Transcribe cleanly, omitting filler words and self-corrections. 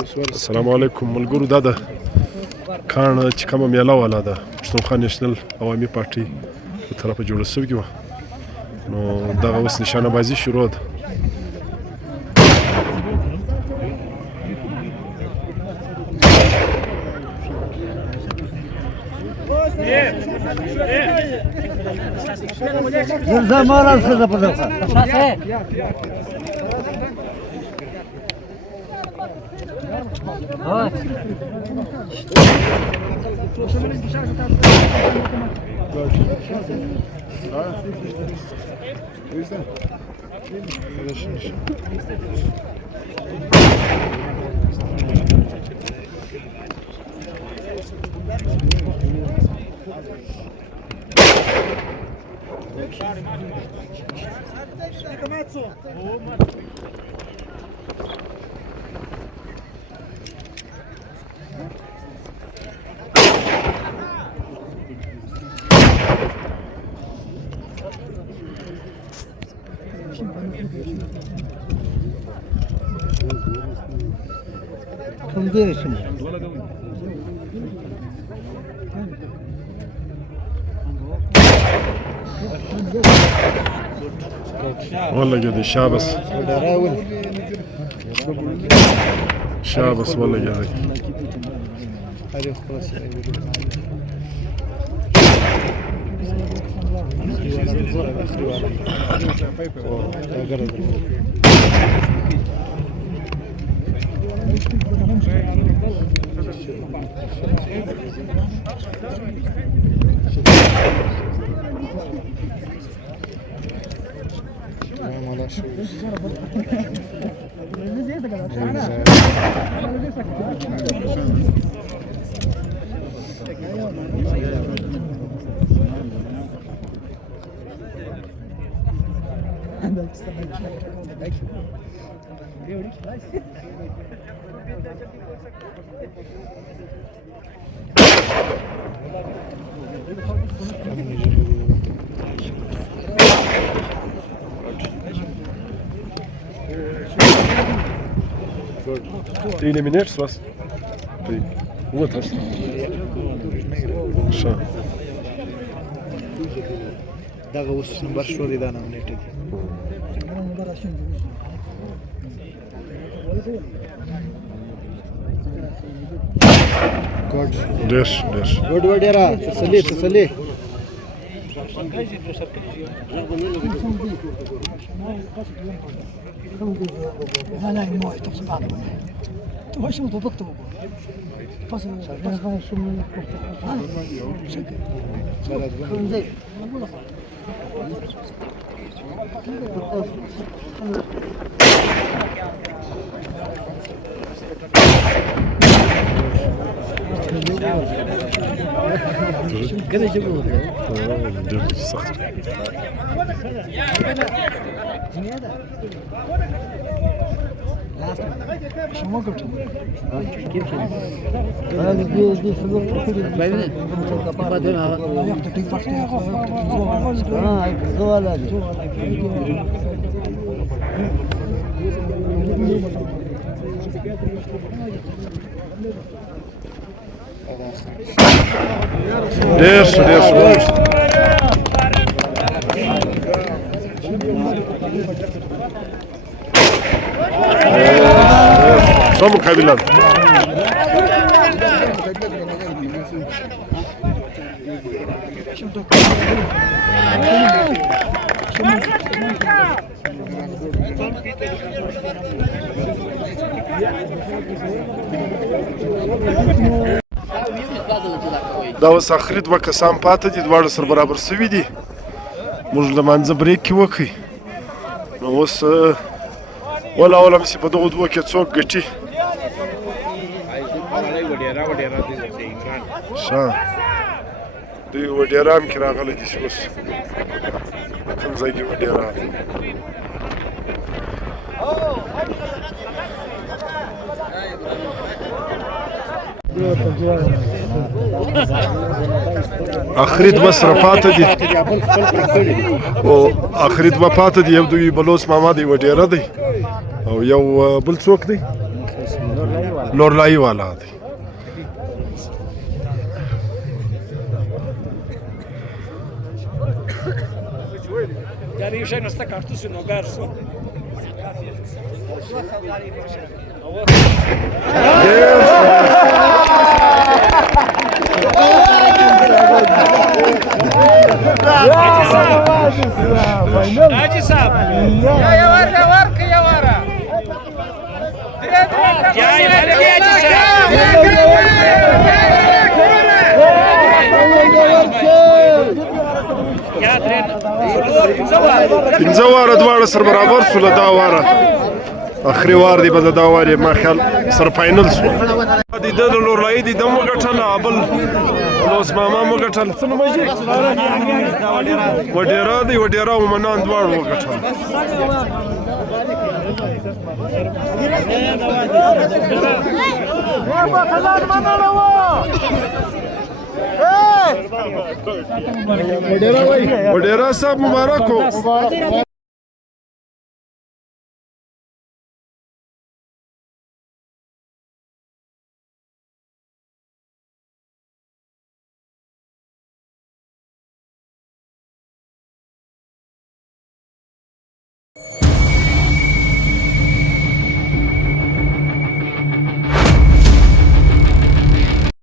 السلام علیکم ملګرو. دا د کاڼ چې کومه میله والا ده پښتونخوا نیشنل عوامي پارټي په طرفه جوړه سوې وه، نو دغه اوس نشانه بازي شروع ده. ولګېدی شابس شابس ولګېدی. Ty eliminierst was? Ty вот hast. Ša. دغه اوس نمبر شو دی دا نامنیټ ګډ ډېر ګډ وډیرا تسلی لا ما يتقص بعض تو ايش متضبط فصل كده يجيبوا صح. شو ما قلت كيف هذا دي سبب بعدين ډېر څو مقابله ده. دا اوس اخري دوه کسان پاته دي، دواړه سره برابر سوي دي. موږ لمانځه بریک کې وکړئ، نو اوس ولا مسی په دغه دوه کې څوک ګټي. ښه دوی وډیرام کې راغلی دي چې اوس کوم ځای کې وډیرام اخري دوه سره پاته دي او اخري دوه پاته دي، یو دوی بلوس ماما دی وډیره دی او یو بل څوک دی لورلائی والا دی Yani işe nasıl kartusun o garson. Hacı sahab. Ya var ki ya var. Ya var ki Hacı sahab. Ya tren. پنځه واره دواړه سره برابر سول دا واره اخري وار دی به دا واره ما خیال سره فاینل سو دی د لورلائی دی دمو ګټل ابل اوس ماما مو ګټل څه نو مجي وډیرا دی وډیرا ومنان دواړو ګټل وډیرا صاحب مبارک ہو